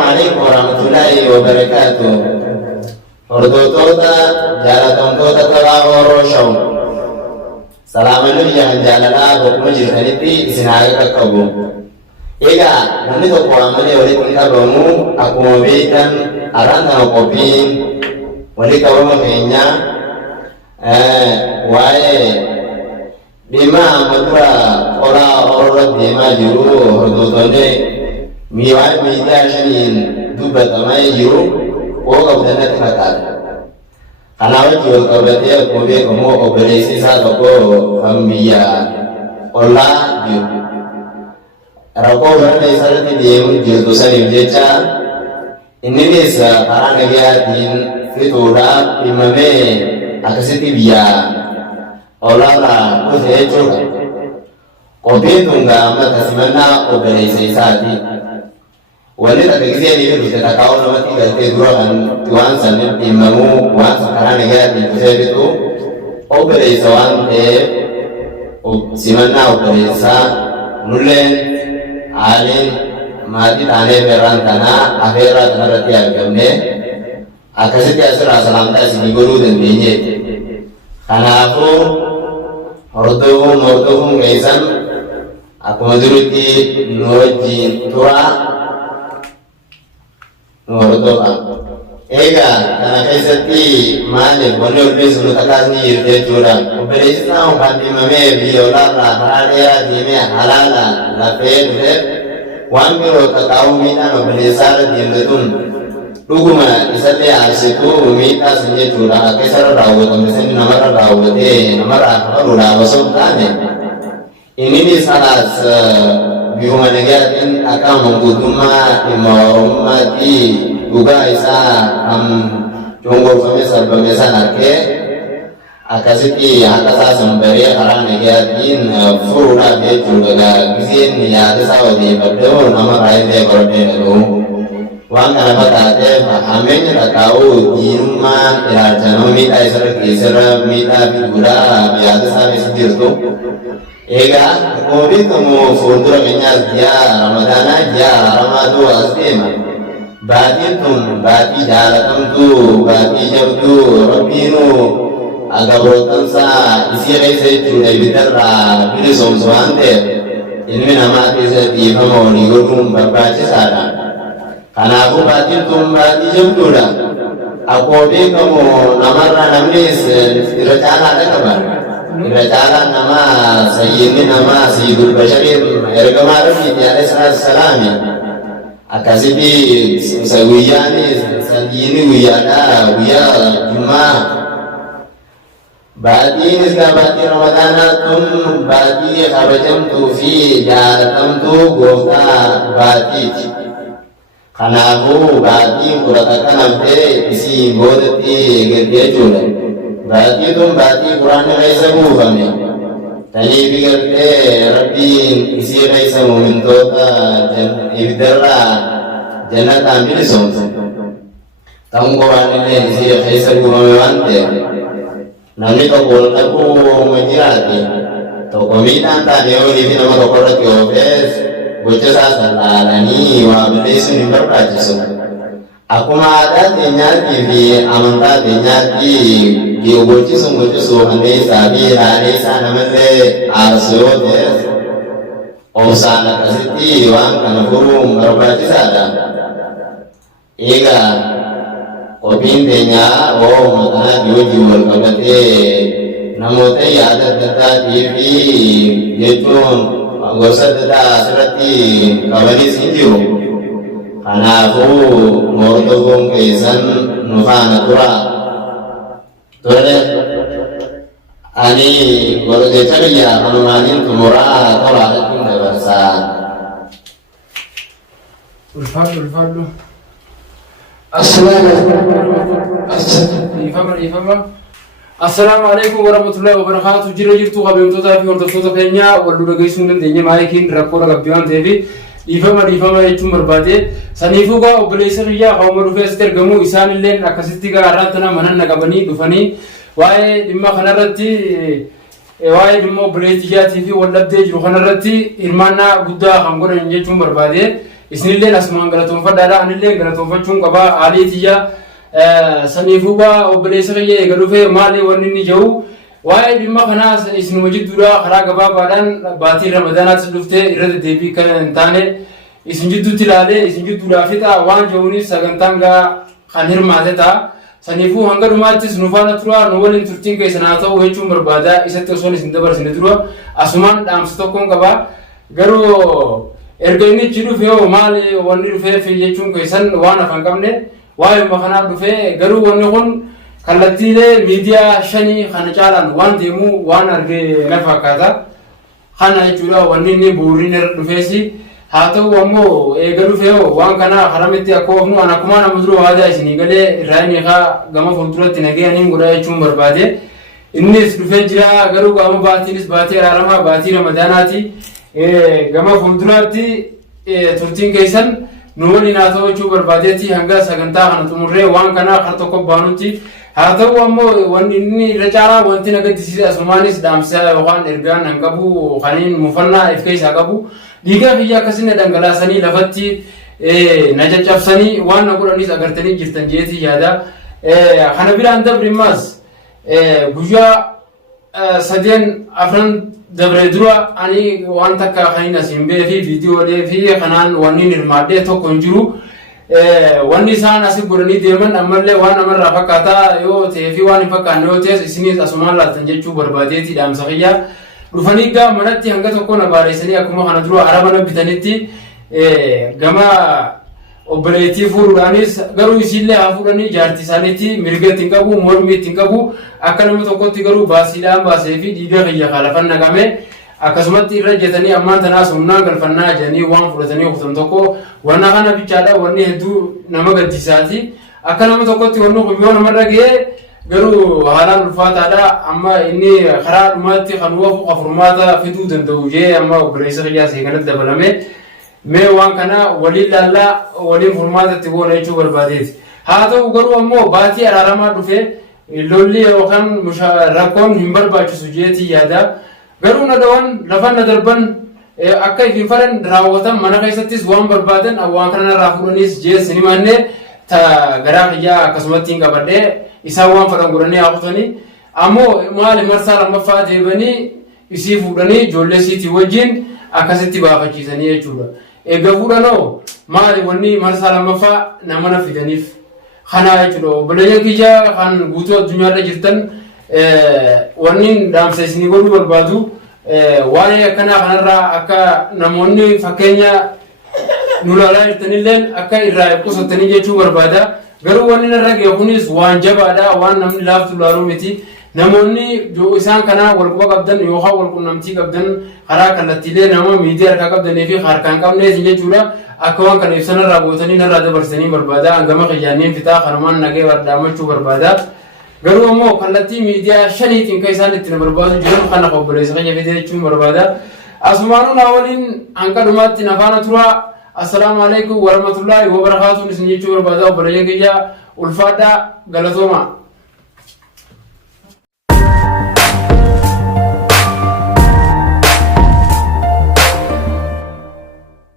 عليكم ورحمة الله وبركاته. Hordoftoota jaalatamtoota taphaa Orooshaw. Salaamanuu iyyan jaalalaa bokkuma jirtanitti isin haa qaqqabu. Egaa namni tokko ammalee walitti qabamu akkuma beektan har'aan kana qophiin walitti qabama keenya waa'ee dhimma amma dura qoraa Oromoo deemaa jiru hordoftoonni miidiyaa shaniin dubbatamaa jiru. Oga udanati fakkaata. Kanaaf wajjin wal qabatee akkuma beekamu obboleessi isaa tokko kan biyya ollaa jiru. Rakkoo barna isaarratti deemuun jirtu saniif jecha innis karaa nagayaatiin fixuudhaaf dhimamee akkasitti biyya ollaarraa dhufe jechuudha. Qophiin kun amma tasimannaa obboleessa isaati. Wali takisini hivi tutakao na mati katika dua kan tuanza imamu wanza karane gani tusebitu operesa wante simana operesa nulen alin mati tane berantana akhira tanarati agamne akasiti asra salamta siniguru dan dinye kanafu hordohum ngaisan aku maduruti noji tura Nordoa. Ega, karena kaisati mana boleh lebih sebelum takasni irte curang. Operasi tahu pasti mame viola lah, halal di mana halal lah pede. Wan biro tahu mina operasi di netun. Luguma isate asiku mita senje curang. Kaisar rawat, misalnya nama rawat nama rawat tane. Ini nih salah Bihuma negatin akan mengutuma imamati juga isa jonggo kami serbamesa nake akasiti akasa sembari karena negatin furuna be juga gizin ya desa wadi berdoa nama lain deh berdoa Wang kana batate pahamenya takau di rumah irajano mita isra kisra mita bidura biasa sampai sedirtu Ega, kobi kamu fundura kenya dia Ramadana dia Ramadu asdema. Bati tum, bati jalatam tu, bati jabdu, Rabbinu agak berotan sa isi kaise tu dari bitarra pilih somsoante. Ini nama kise di kamu ni gurung baca sada. Karena aku bati tum, bati jabdu dah. Aku kobi kamu namarra namnis diracana ada kabar. Rajalan nama Sayyidin nama Sayyidul Basharin Ergamar Nabi Alaihi Salam akasibi sawiyani sandini wiyana wiya juma badi nisbati Ramadana tum badi khabajam tu fi jalatam tu gofta badi kanahu badi kuratakan amte isi bodati gerdia jula Bati tum bati Quran kaisa bufame tani bigarte Rabbi isi kaisa mumentota ibdarra jannat ambil som tamu Quran ini isi kaisa bufame wante nami to bolta ko majirati to komita ta deo ni nama to korat yo bes bocha sa salani wa besu ni berkajiso aku ada tenyati di amanta tenyati di ubuci so ane sabi ane sana mende arso des osana kasiti wang kana burung berbaci sada ega opintenya matana jual kabate namote yada data TV yetun gosa data serati kawani sinju kana aku mortogong kaisan nufana tura Tole ani kalau dia ya manumanin tumura atau ada pun dewasa. Ulfadu. Assalamualaikum warahmatullahi wabarakatuh. Jira jirtu kabimtoota fi hordoftoota keenya wal dura geessuun dandeenya maayikiin rakkoo gabbiyaan ta'eef dhiifama jechuun barbaade saniifuu gaa obboleessa biyyaa qaama dhufee asitti argamu isaan illee akkasitti gaa har'aan tana mananna qabanii dhufanii waa'ee dhimma kanarratti waa'ee dhimma obboleessa biyyaatii fi wal dhabdee jiru kanarratti hirmaannaa guddaa kan godhan jechuun barbaade isinillee asumaan galatoonfadhaadha anillee galatoonfachuun qabaa aaliitiyya saniifuuba obboleessa kiyya eega dhufee maali wanni inni jiru waa'ee dhimma kanaa isinuma jidduudha karaa gabaabaadhaan baatii ramadaanaatti dhuftee irra deddeebii kan hin taane isin jidduutti ilaalee isin jidduudhaa fixa waan jiruuniif sagantaan gaa kan hirmaate ta'a. Saniifuu hanga dhumaattis nu faana tura nu waliin turtiin keessan haa ta'u jechuun barbaada isatti osoo isin dabarsine dura asumaan dhaamsa tokkoon qaba garuu erga inni ichi dhufe yoo maali wanni dhufeef jechuun keessan waan afaan qabne waa'ee kanaaf dhufe garuu wanni kun kallattiilee miidiyaa 5 kana caalaan waan deemu waan argee na fakkaata kana jechuudha wanni inni buuriin irra dhufeesi haa ta'u ammoo eega dhufe waan kana haramitti akka oofnu an akkuma nama dura waadaa isinii galee irraanii haa gama fuulduratti nagayaniin godha jechuun barbaade innis dhufee jira garuu gama baatiinis baatii araaramaa baatii ramadaanaati gama fuulduraatti turtiin keessan nu waliin haa ta'u jechuu barbaadeetti hanga sagantaa kana xumurree waan kana har tokko baanutti haa ta'u ammoo wanni inni irra caalaa wanti na gaddisiise asumaanis dhaamsaa yookaan ergaan hin qabu kaniin mufannaa if keessaa qabu dhiigaa biyya akkasina dhangalaasanii lafatti na caccabsanii waan na godhanis agartanii jirtan jeetii yaada kana biraan dabrimmaas guyyaa 3-4 dabre dura ani waan takka kanin asin bee fi viidiyoolee fi kanaan wanni hirmaadhee tokko hin jiru wanni isaan asii godhanii deeman ammallee waan namarraa fakkaataa yoo ta'ee fi waan hin fakkaanne yoo ta'es isinis asumaan laattan jechuu barbaadeetii dhaamsa kiyyaa dhufanii gaa manatti hanga tokko na baareessanii akkuma kana dura araba na bitanitti gama obboleettii fuudhuudhaanis garuu isiillee haa fuudhanii jaartii isaaniitti mirga ittiin qabu mormii ittiin qabu akka nama tokkotti garuu baasiidhaan baasee fi dhiiga kiyya kaalafan naqame akkasumatti irra jetanii ammaan tanaas humnaan galfannaa jedhanii waan fudhatanii kutan tokko wanna kana bichaadha wanni hedduu nama gaddisaati akka nama tokkotti wanni kun yoo namarra ga'ee garuu haalaan ulfaataadha amma inni karaa dhumaatti kan wafu furmaata fiduu danda'u jee amma obboleessa kiyyaa see kanatti dabalame mee waan kana waliin laallaa waliin furmaatatti boona jechuu barbaadeeti haa ta'u garuu ammoo baatii araaramaa dhufe lolli yookaan rakkoon hin barbaachisu jeetii yaada garuu nadawan lafa na darban akka ifin falan raawwatan mana keessattis waan barbaadan waan kana irraa fuudhanis jees ni manne ta garaa kiyyaa akkasumatti hin qabadhee isaan waan fadhan godhanii haaqutanii ammoo maali marsaa lammaffaa deebanii isii fuudhanii ijoollee siitii wajjin akkasitti baafachiisanii jechuudha eega fuudhanoo maali wanni marsaa lammaffaa nama na fidaniif kana jechuudha obboleeyyan kiyya kan guutuu addunyaarra jirtan wanni dhaamsa isinii godhuu barbaadu waa'ee akkanaa kanarraa akka namoonni fakkeenya nu laalaa jirtanilleen akka irraa qusattanii jechuu barbaada garuu wanni narra ga'e kunis waan jabaadha waan namni laaftu laaluu miti namoonni isaan kana walquba qabdan yookaan walqunnamtii qabdan karaa kallattiilee nama miidiyaa harkaa qabdanii fi harkaan qabneetiin jechuudha akka waan kana ibsanarraa gootanii narraa dabarsanii barbaada hangama qiyyaanneen fixaa kanumaan nagee bardaamachuu barbaada garuu ammoo kallattii miidiyaa 5tiin kan isaan itti na barbaadu jiran kana obboleessa kiyya fide jechuun barbaada asumaanuu naa waliin hanga dhumaatti na faana tura assalaamu alaikum warahmatullaahi wabarakaatuun isin jechuu barbaada obboleeyyan kiyya ulfaadhaa galatooma